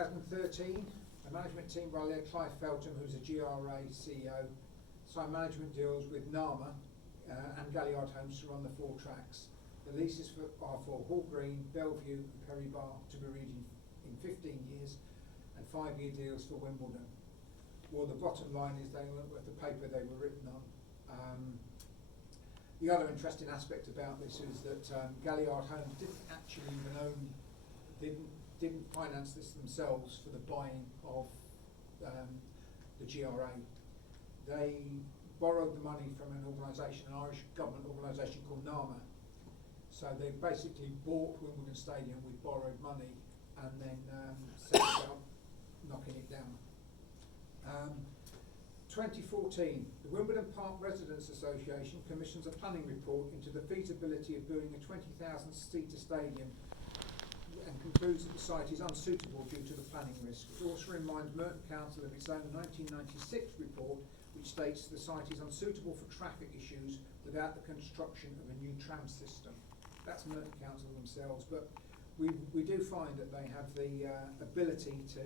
2013, a management team by Clive Feltham, who's a GRA CEO, signed management deals with Nama and Galliard Homes to run the 4 tracks. The leases are for Hall Green, Bellevue and Perry Bar to be renewed in 15 years, and 5-year deals for Wimbledon. Well, the bottom line is they weren't worth the paper they were written on. The other interesting aspect about this is that Galliard Homes didn't actually even own, didn't finance this themselves for the buying of the GRA. They borrowed the money from an organisation, an Irish government organisation called NAMA. So they basically bought Wimbledon Stadium with borrowed money and then set about knocking it down. 2014, the Wimbledon Park Residents Association commissions a planning report into the feasibility of building a 20,000-seater stadium and concludes that the site is unsuitable due to the planning risk. It also reminds Merton Council of its own 1996 report, which states the site is unsuitable for traffic issues without the construction of a new tram system. That's Merton Council themselves, but we do find that they have the ability to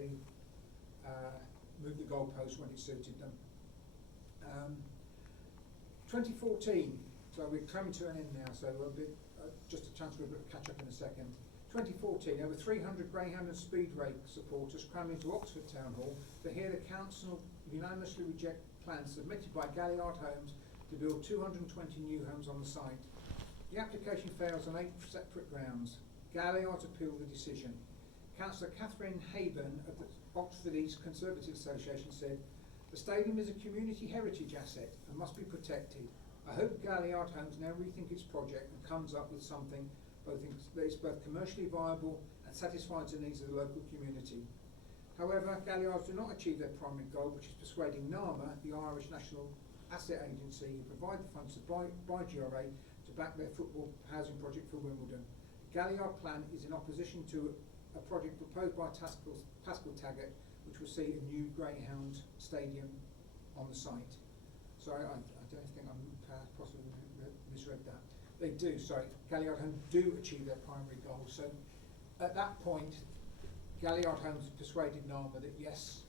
move the goalposts when it suited them. 2014, so we're coming to an end now, so a bit, just a chance for a bit of catch up in a second. 2014, over 300 Greyhound and Speedway supporters crammed into Oxford Town Hall to hear the council unanimously reject plans submitted by Galliard Homes to build 220 new homes on the site. The application fails on 8 separate grounds. Galliard appealed the decision. Councillor Catherine Hayburn of the Oxford East Conservative Association said, "The stadium is a community heritage asset and must be protected. I hope Galliard Homes now rethink its project and comes up with something that is both commercially viable and satisfies the needs of the local community." However, Galliards do not achieve their primary goal, which is persuading NAMA, the Irish National Asset Agency, who provide the funds to buy GRA, to back their football housing project for Wimbledon. The Galliard plan is in opposition to a project proposed by Pascal Taggart, which will see a new Greyhound stadium on the site. Sorry, I don't think I possibly misread that. They do, sorry, Galliard Homes do achieve their primary goal. So at that point, Galliard Homes persuaded NAMA that yes,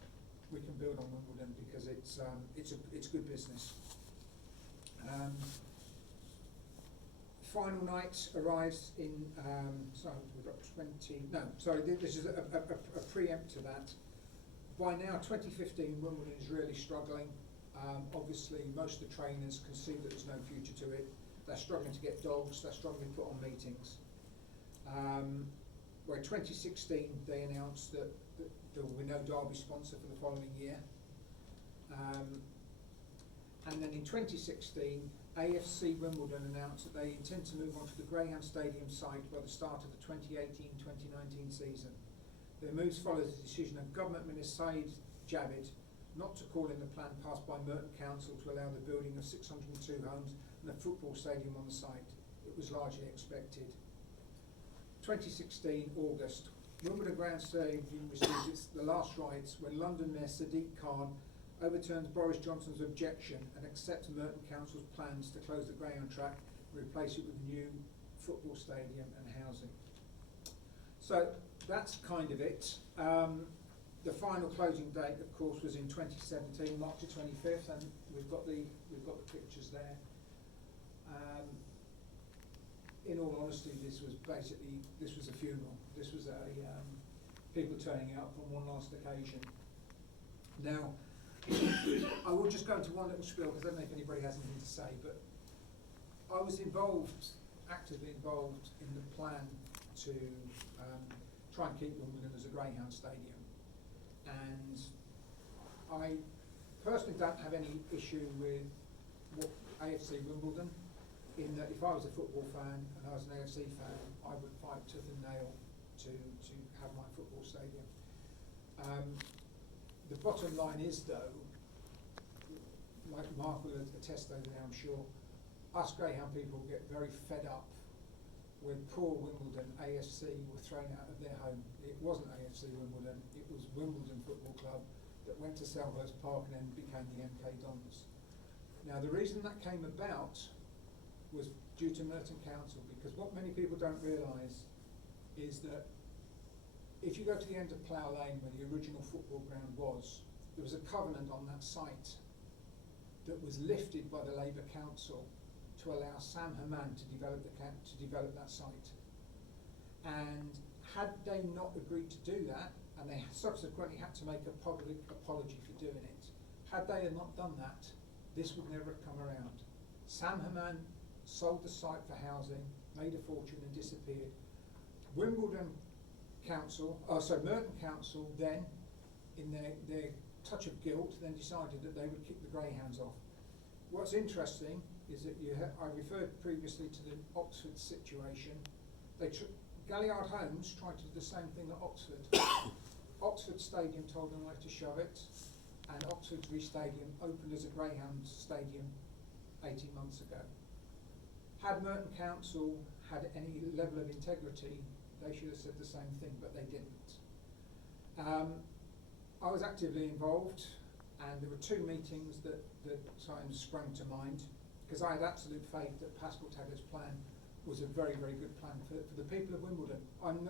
we can build on Wimbledon because it's good business. Final night arrives in, sorry, we've got 20, no, sorry, this is a preempt to that. By now, 2015, Wimbledon is really struggling. Obviously, most of the trainers can see that there's no future to it. They're struggling to get dogs, they're struggling to put on meetings. Where 2016, they announced that there will be no Derby sponsor for the following year. And then in 2016, AFC Wimbledon announced that they intend to move on to the Greyhound Stadium site by the start of the 2018-2019 season. Their moves follow the decision of Government Minister Saeed Javid not to call in the plan passed by Merton Council to allow the building of 602 homes and a football stadium on the site. It was largely expected. 2016, August, Wimbledon Ground Stadium receives the last rites when London Mayor Sadiq Khan overturns Boris Johnson's objection and accepts Merton Council's plans to close the Greyhound track and replace it with a new football stadium and housing. So that's kind of it. The final closing date, of course, was in 2017, March the 25th, and we've got the pictures there. In all honesty, this was a funeral. This was people turning out on one last occasion. Now, I will just go into one little spiel because I don't know if anybody has anything to say, but I was actively involved in the plan to try and keep Wimbledon as a Greyhound stadium. And I personally don't have any issue with what AFC Wimbledon, in that if I was a football fan and I was an AFC fan, I would fight tooth and nail to have my football stadium. The bottom line is, though, like Mark will attest over there, I'm sure, us Greyhound people get very fed up when poor Wimbledon AFC were thrown out of their home. It wasn't AFC Wimbledon, it was Wimbledon Football Club that went to Selhurst Park and then became the MK Dons. Now, the reason that came about was due to Merton Council, because what many people don't realise is that if you go to the end of Plough Lane where the original football ground was, there was a covenant on that site that was lifted by the Labour Council to allow Sam Haman to develop that site. And had they not agreed to do that, and they subsequently had to make a public apology for doing it, had they not done that, this would never have come around. Sam Haman sold the site for housing, made a fortune and disappeared. Merton Council then, in their touch of guilt, then decided that they would kick the greyhounds off. What's interesting is that I referred previously to the Oxford situation. Galliard Homes tried to do the same thing at Oxford. Oxford Stadium told them where to shove it, and Oxford's Stadium opened as a Greyhound Stadium 18 months ago. Had Merton Council had any level of integrity, they should have said the same thing, but they didn't. I was actively involved, and there were two meetings that sprang to mind, because I had absolute faith that Pascal Taggart's plan was a very, very good plan for the people of Wimbledon. I'm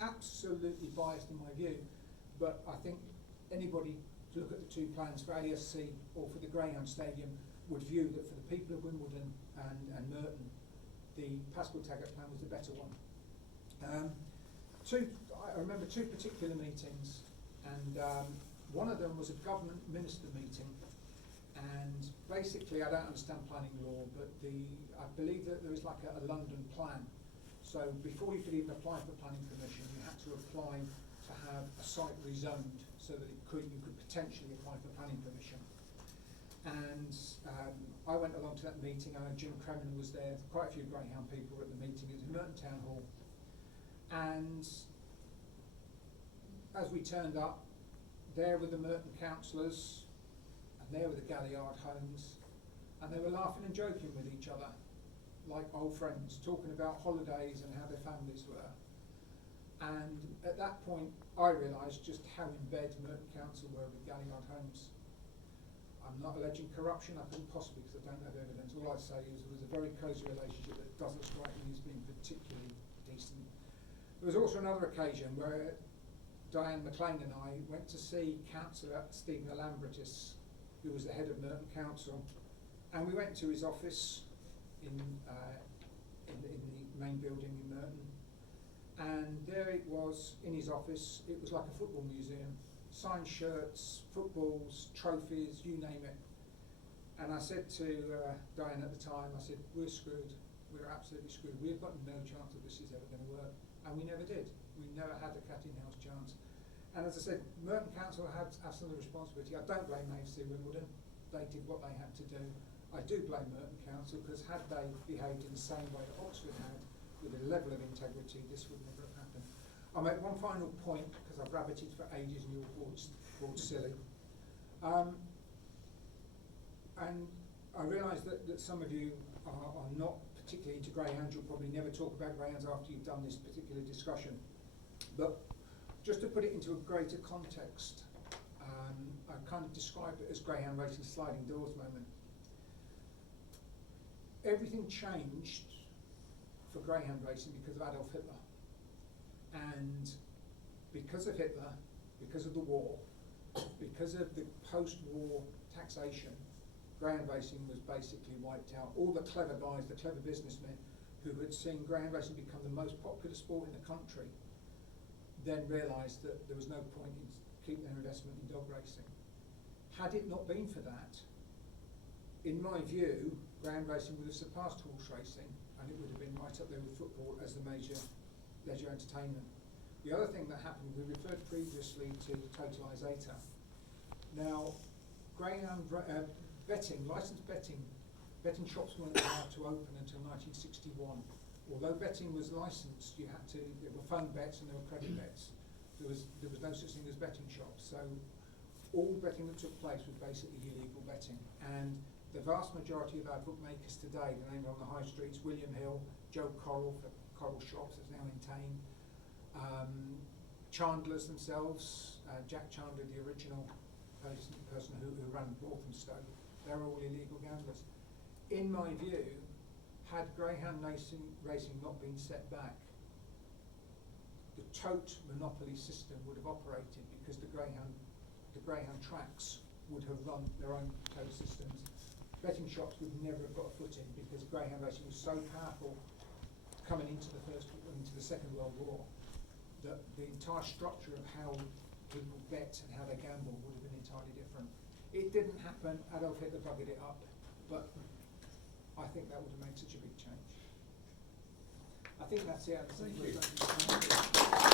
absolutely biased in my view, but I think anybody to look at the two plans for ASC or for the Greyhound Stadium would view that for the people of Wimbledon and Merton, the Pascal Taggart plan was the better one. I remember two particular meetings, and one of them was a government minister meeting, and basically I don't understand planning law, but I believe that there was like a London plan. So before you could even apply for planning permission, you had to apply to have a site rezoned so that you could potentially apply for planning permission. And I went along to that meeting. Jim Kremen was there. Quite a few Greyhound people were at the meeting. It was in Merton Town Hall. And as we turned up, there were the Merton councillors, and there were the Galliard Homes, and they were laughing and joking with each other, like old friends, talking about holidays and how their families were. And at that point, I realised just how in bed Merton Council were with Galliard Homes. I'm not alleging corruption, I couldn't possibly, because I don't have evidence. All I say is there was a very close relationship that doesn't strike me as being particularly decent. There was also another occasion where Diane McLean and I went to see Councillor Stephen Alambritis, who was the head of Merton Council, and we went to his office in the main building in Merton, and there it was in his office. It was like a football museum. Signed shirts, footballs, trophies, you name it. And I said to Diane at the time, I said, we're screwed. We're absolutely screwed. We've got no chance that this is ever going to work. And we never did. We never had a cat-in-house chance. And as I said, Merton Council had absolute responsibility. I don't blame AFC Wimbledon. They did what they had to do. I do blame Merton Council, because had they behaved in the same way that Oxford had, with a level of integrity, this would never have happened. I'll make one final point, because I've rabbited for ages and you're bored silly. And I realise that some of you are not particularly into greyhounds. You'll probably never talk about greyhounds after you've done this particular discussion. But just to put it into a greater context, I kind of described it as greyhound racing sliding doors moment. Everything changed for greyhound racing because of Adolf Hitler. And because of Hitler, because of the war, because of the post-war taxation, greyhound racing was basically wiped out. All the clever guys, the clever businessmen who had seen greyhound racing become the most popular sport in the country, then realised that there was no point in keeping their investment in dog racing. Had it not been for that, in my view, greyhound racing would have surpassed horse racing, and it would have been right up there with football as the major leisure entertainment. The other thing that happened, we referred previously to totalisator. Now, greyhound betting, licensed betting shops weren't allowed to open until 1961. Although betting was licensed, there were phone bets and there were credit bets. There was no such thing as betting shops. So all betting that took place was basically illegal betting. And the vast majority of our bookmakers today, the names on the high streets, William Hill, Joe Correll for Correll Shops, that's now in Tame, Chandlers themselves, Jack Chandler, the original person who ran Walthamstow, they're all illegal gamblers. In my view, had greyhound racing not been set back, the tote monopoly system would have operated, because the greyhound tracks would have run their own tote systems. Betting shops would never have got a foot in, because greyhound racing was so powerful coming into the Second World War that the entire structure of how people bet and how they gamble would have been entirely different. It didn't happen. Adolf Hitler buggered it up, but I think that would have made such a big change. I think that's it. Thank you.